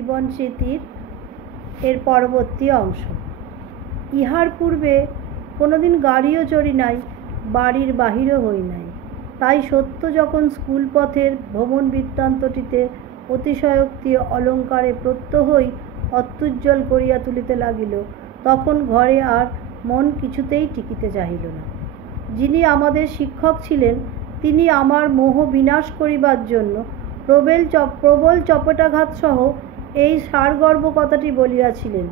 জীবন স্মৃতির এর পরবর্তী অংশ। ইহার পূর্বে কোনোদিন গাড়িও চড়ি নাই, বাড়ির বাহিরও হই নাই। তাই সত্য যখন স্কুল পথের ভ্রমণ বৃত্তান্তটিতে অতিশয়োক্তি অলঙ্কারে প্রত্যহই অত্যুজ্জ্বল করিয়া তুলিতে লাগিল, তখন ঘরে আর মন কিছুতেই টিকিতে চাহিল না। যিনি আমাদের শিক্ষক ছিলেন, তিনি আমার মোহ বিনাশ করিবার জন্য প্রবল চপেটাঘাত সহ এই সারগর্ভ কথাটি বলিয়াছিলেন,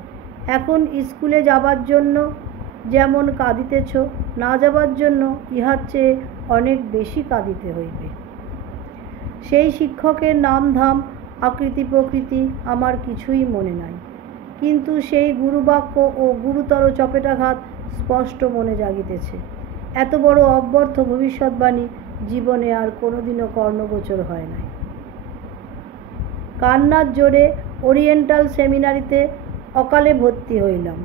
এখন স্কুলে যাবার জন্য যেমন কাঁদিতেছ, না যাবার জন্য ইহার চেয়ে অনেক বেশি কাঁদিতে হইবে। সেই শিক্ষকের নামধাম, আকৃতি প্রকৃতি আমার কিছুই মনে নাই, কিন্তু সেই গুরুবাক্য ও গুরুতর চপেটাঘাত স্পষ্ট মনে জাগিতেছে। এত বড় অব্যর্থ ভবিষ্যৎবাণী জীবনে আর কোনোদিনও কর্ণগোচর হয় নাই। কান্নার জোরে ওরিয়েন্টাল সেমিনারিতে অকালে ভর্তি হইলাম।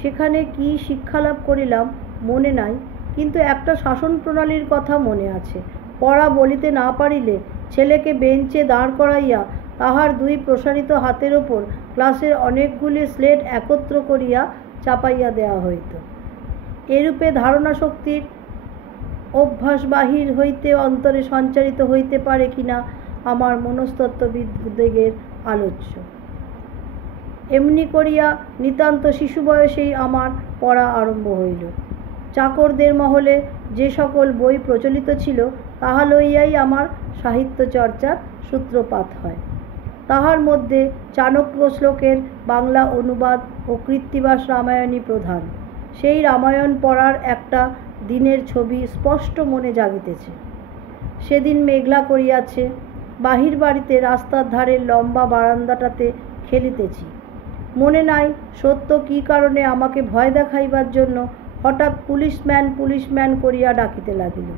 সেখানে কি শিক্ষালাভ করিলাম মনে নাই, কিন্তু একটা শাসন প্রণালীর কথা মনে আছে। পড়া বলিতে না পারিলে ছেলেকে বেঞ্চে দাঁড় করাইয়া তাহার দুই প্রসারিত হাতের ওপর ক্লাসের অনেকগুলি স্লেট একত্র করিয়া চাপাইয়া দেওয়া হইত। এরূপে ধারণা শক্তির অভ্যাস বাহির হইতে অন্তরে সঞ্চারিত হইতে পারে কিনা আমার মনস্তত্ত্ববিদের আলোচ্য। এমনি করিয়া নিতান্ত শিশু বয়সেই আমার পড়া আরম্ভ হইল। চাকরদের মহলে যে সকল বই প্রচলিত ছিল তাহা লইয়াই আমার সাহিত্য চর্চার সূত্রপাত হয়। তাহার মধ্যে চাণক্য শ্লোকের বাংলা অনুবাদ ও কৃত্তিবাস রামায়ণই প্রধান। সেই রামায়ণ পড়ার একটা দিনের ছবি স্পষ্ট মনে জাগিতেছে। সেদিন মেঘলা করিয়াছে, বাহির বাড়িতে রাস্তার ধারের লম্বা বারান্দাটাতে খেলিতেছি। মনে নাই সত্য কী কারণে আমাকে ভয় দেখাইবার জন্য হঠাৎ পুলিশম্যান করিয়া ডাকিতে লাগিল।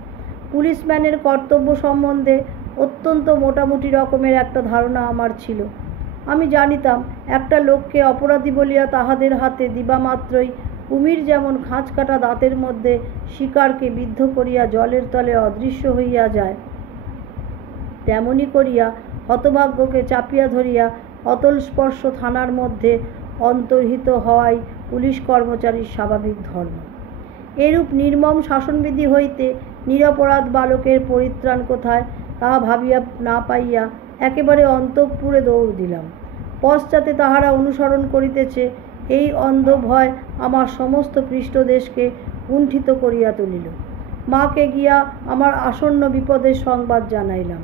পুলিশম্যানের কর্তব্য সম্বন্ধে অত্যন্ত মোটামুটি রকমের একটা ধারণা আমার ছিল। আমি জানিতাম একটা লোককে অপরাধী বলিয়া তাহাদের হাতে দিবামাত্রই কুমির যেমন খাঁচ কাটা দাঁতের মধ্যে শিকারকে বিদ্ধ করিয়া জলের তলে অদৃশ্য হইয়া যায়, তেমনি করিয়া হতভাগ্যকে চাপিয়া ধরিয়া অতলস্পর্শ থানার মধ্যে অন্তর্হিত হওয়াই পুলিশ কর্মচারীর স্বাভাবিক ধর্ম। এরূপ নির্মম শাসনবিধি হইতে নিরপরাধ বালকের পরিত্রাণ কোথায় তাহা ভাবিয়া না পাইয়া একেবারে অন্তঃপুরে দৌড় দিলাম। পশ্চাতে তাহারা অনুসরণ করিতেছে, এই অন্ধ ভয় আমার সমস্ত পৃষ্ঠদেশকে কুণ্ঠিত করিয়া তুলিল। মাকে গিয়া আমার আসন্ন বিপদের সংবাদ জানাইলাম।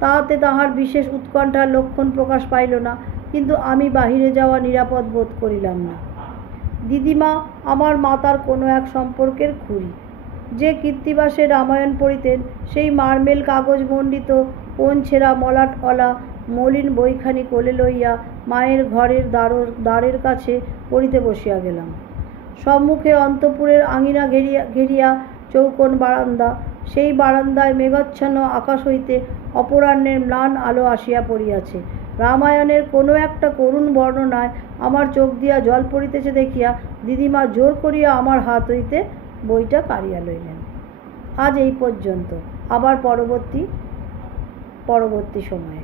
তাহাতে তাহার বিশেষ উৎকণ্ঠার লক্ষণ প্রকাশ পাইল না, কিন্তু আমি বাহিরে যাওয়া নিরাপদ বোধ করিলাম না। দিদিমা আমার মাতার কোনো এক সম্পর্কের খুড়ি, যে কৃত্তিবাসের রামায়ণ পড়িতেন, সেই মার্মেল কাগজ মণ্ডিত কোণ ছেঁড়া মলাটওয়ালা মলিন বইখানি কোলে লইয়া মায়ের ঘরের দ্বারের কাছে পড়িতে বসিয়া গেলাম। সম্মুখে অন্তঃপুরের আঙিনা ঘেরিয়া চৌকোন বারান্দা। সেই বারান্দায় মেঘাচ্ছন্ন আকাশ হইতে অপরাহ্নের ম্লান আলো আসিয়া পড়িয়াছে। রামায়ণের কোনো একটা করুণ বর্ণনায় আমার চোখ দিয়া জল পড়িতেছে দেখিয়া দিদিমা জোর করিয়া আমার হাত হইতে বইটা কাড়িয়া লইলেন। আজ এই পর্যন্ত, আবার পরবর্তী সময়ে।